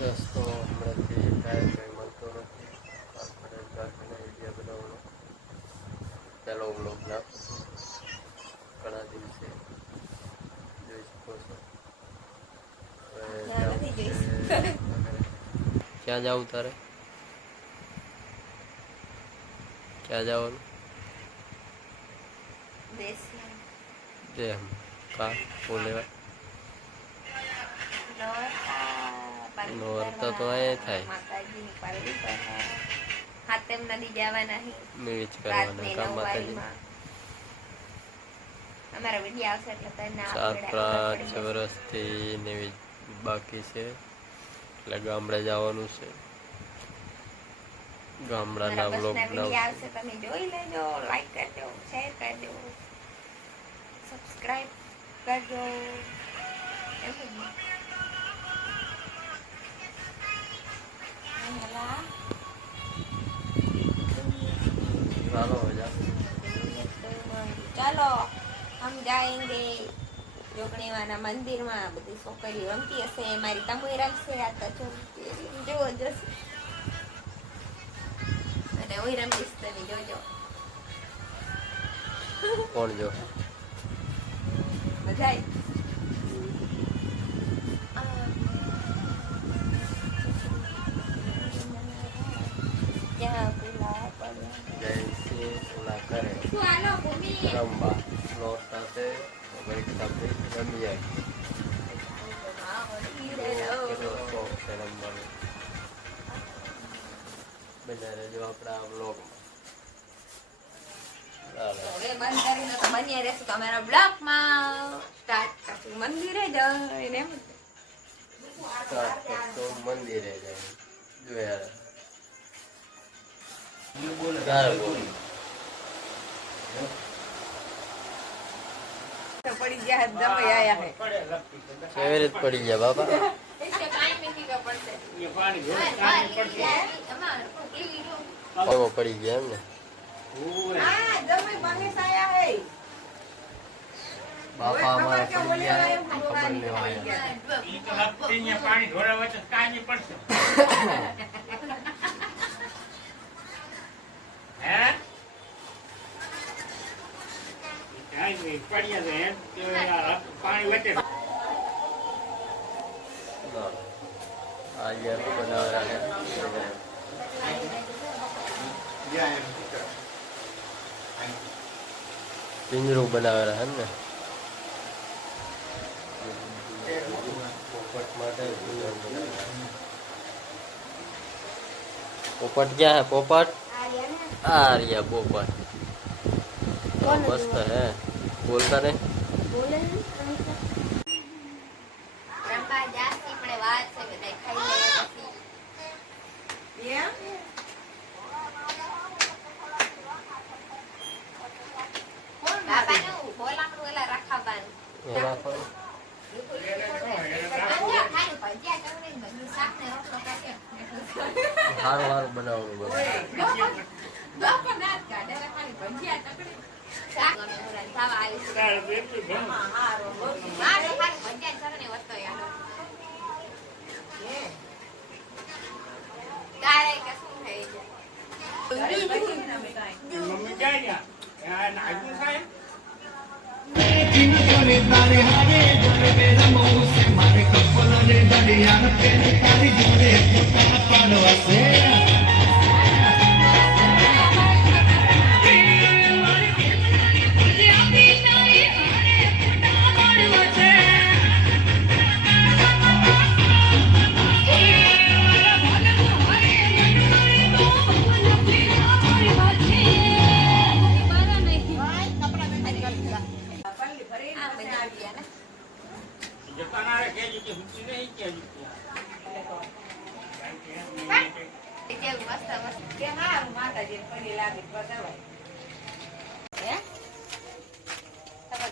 રસ્તો હમણાંથી કાંઈ કંઈ મળતો નથી. કારખાને કારખાને વીડિયો બનાવવાનો. પહેલો બ્લોગ નાખું ઘણા દિવસે જોઈ શકો છો. ક્યાં જાવું તારે? ક્યાં જવાનું? દેહ કા બોલેવા નોરતા તો એ થાય. માતાજીની પાલવી કરવા હાતમ નદી જવાના હી મેચ કરવાના કામ માતાજી. અમારા વીડિયો આવશે એટલે તને ના ચાર પાંચ વર્ષથી નેવી બાકી છે. એટલે ગામડે જવાનું છે. ગામડાના અમારા બ્લોગ આવશે તમે જોઈ લેજો લાઈક કરજો શેર કરજો સબસ્ક્રાઇબ કરજો. એવું ચાલો હમ જાएंगे જોગણીવાના મંદિરમાં બધી છોકરીઓ રમતી હશે મારી તમુય રમશે આ તો જો જોવો જશે અને હું રમીશ તમે જોજો કોણ જો? મજા આવી જય સિંહ ઓલા કરે રમવા ફ્લોર સાથે બ્લોકમાં સ્ટાર્ટ કરશું મંદિરે જઈને એમ સ્ટાર્ટ કરતો મંદિરે જાય. જોયા પડી ગયા બાપા. પડી ગયા એમ ને બાપા અમારા પડી ગયા ખબર લેવા પાણી ઈ કાંઈ નહીં પડ્યા છે એમ તો આ હપ- પાણી વચ્ચે આ યાર બનાવેલા છે પિંજરું બનાવેલા છે ને પોપટ માટે પિંજરું બનાવેલા. પોપટ ક્યાં હે પોપટ આ રહ્યા પોપટ તો મસ્ત હે બોલતા ને હારું હારું બનાવવાનું બધા ખાઈ લે પછી બાપાનું બોલામણું એલા રખાવાનું એ રાખો ને. દરિયા ને ભજીયા ચવડીને બધું શાક ને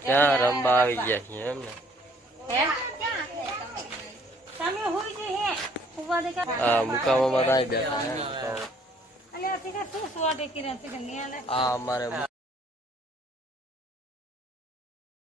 ક્યાં રમવા આવી ગયા છીએ એમ ને. હે? આવી બેઠા હે. અમારે